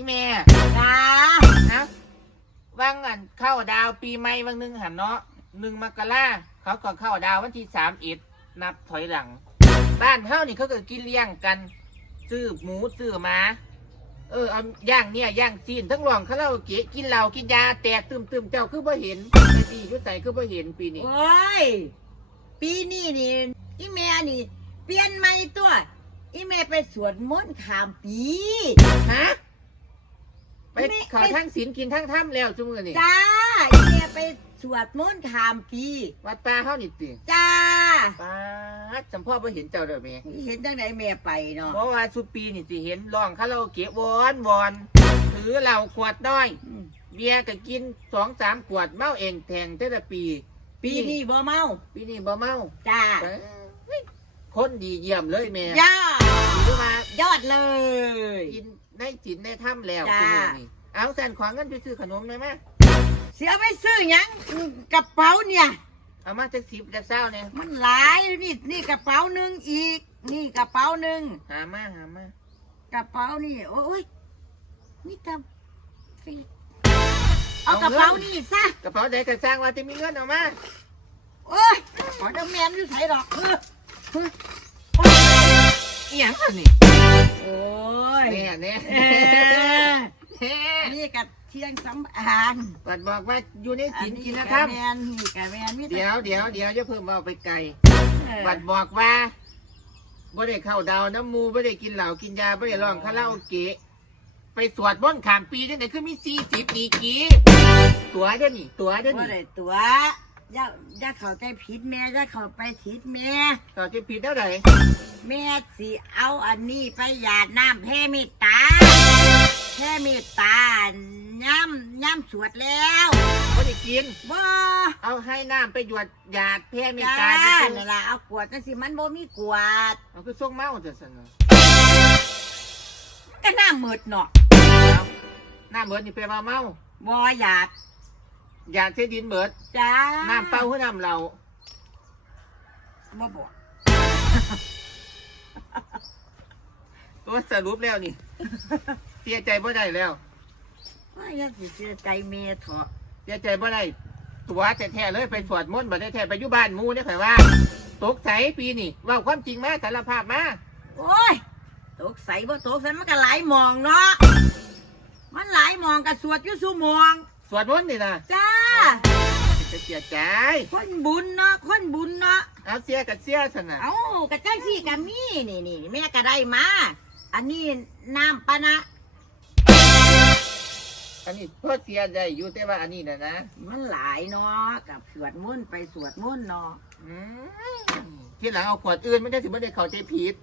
พี่แม่จ้าเอ้าว่างอันเข้าดาวปีใหม่วันหนึ่งหันเนาะหนึ่งมกราเขาก็เข้าดาววันที่สามเอ็ดนับถอยหลัง บ้านเฮานี่เขาก็กินเลี้ยงกัน ซื้อหมูซื้อหมาเออเอาย่างเนี่ยย่างซีนทั้งรองคาราโอเกะกินเหล้ากินยาแตกตึมตึมๆเจ้าคือบ่เห็นไอ้ปียุใส่คือบ่เห็นปีนี้โอ้ย ปีนี้นี่อีแม่นี่ เปลี่ยนใหม่ตัว อีแม่ไปสวดมนต์ขามปี ฮะไปไม่ ขอไม่ทั้งศีลกินทั้งถ้ำแล้วจุมือนี่จ้าอีแม่ไปสวดมนต์ขามปีวัดป่าเฮานี่ติจ้าป้าดจำพ่อบ่เห็นเจ้าเด้อแม่เห็นจังไหนแม่ไปเนาะเพราะว่าสุปีนี่สิเห็นร้องคาราโอเกะวอนวอนถือเหล้าขวดน้อย อืมเบียร์ก็กินสองสามขวดเมาเองแทงแต่ละปี ปีนี้บ่เมาปีนี้บ่เมาจ้าเอ้ยคนดีเยี่ยมเลยแม่ย่าหรือว่ายอดเลย กินได้จินได้ถ้ำแล้วจ้าซุมื้อนี่ เอาแสนขวางเงินไปซื้อขนมได้ไหมเสียไปซื้อหยังกระเป๋าเนี่ย เอามาจากสิบจากเศร้าเนี่ยมันหลายนี่นี่กระเป๋าหนึ่งอีก นี่กระเป๋าหนึ่งหามาหามากระเป๋านี่โอ้ยนี่ตาฟีเอากระเป๋านี่ซะกระเป๋าใดกระสร้างว่าจะมีเงินเอามาโอ้ยขอเดแมนอยู่ไสดอกเออเอออีหยังอันนี่โอ้ย เนี่ยเนี่ย เอ อเฮ้นี่กะเที่ยงสำอางก่อนบอกว่าอยู่ในอัศีนลนี้กินนะคกะรับแมนนี่กะแมนมีแต่เดี๋ยวเดี๋ยวเดี๋ยวจะเพิ่มเอาไปไกลเออบัดบอกว่าบ่ได้เข้าดาวน้ำมูบ่ได้กินเหล้ากินยาบ่ได้ร้องคาราโอเกะ ไปสวดมนต์ขามปีจังไหนคือมีสี่สิบดีกรีตัวเด้อนี่ ตัวเด้อว่านี่ได้ตัวอย่าอย่าเข้าใจผิดแม่อย่าเข้าไปผิดแม่ ต่อจะผิดแล้วไหนแม่สิเอาอันนี้ไปหยาดน้ำแพ่เมต ตาแพ่เมตตาย่ำย่ำสวดแล้วบ่ได้กิน บ่เอาให้น้ำไปหยดหยาดแพ่เมตจ้าตาไปนั่นล่ะเอากวดจังสิมันบ่มีกวดเอาคือส่งเมาจะสนอมันก็น้ำมืดเนาะเอาน้ำเบิดนี่ไปมาเมาบ่หยาดหยาดเสดินเบิด จ้าน้ำเปล่าคือน้ำเหล้าบ่บอกตัวสรุปแล้วนี่ เสียใจบ่ได้แล้วว่าอย่าสิเสียใจแม่เถอะเสียใจบ่ได้ตัวแท้ๆเลยไปสวดมนต์บ่ได้แท้ไปอยู่บ้านหมู่เนี่ยข่อยว่า ตกใสปีนี่เว่าความจริงมาสารภาพมาโอ้ยตกใสบ่ตกใสมันก็หลายหมองเนาะมันหลายหมองก็สวดอยู่สู่หมองสวดมนต์นี่นะจ้า จะเสียใจคนบุญเนาะคนบุญเนาะเอาเสียกับเสียสนะเอ้ากระจังสี่กะมีนี่นี่แม่ก็ได้มา อันนี้น้ำปะนะ อันนี้เพื่อเสียได้อยู่แต่ว่าอันนี้นะนะมันหลายเนาะกับสวดมนต์ไปสวดมนต์เนาะ อืมที่หลังเอาขวดอื่นไม่ได้ถึงไม่ได้เข้าใจผิด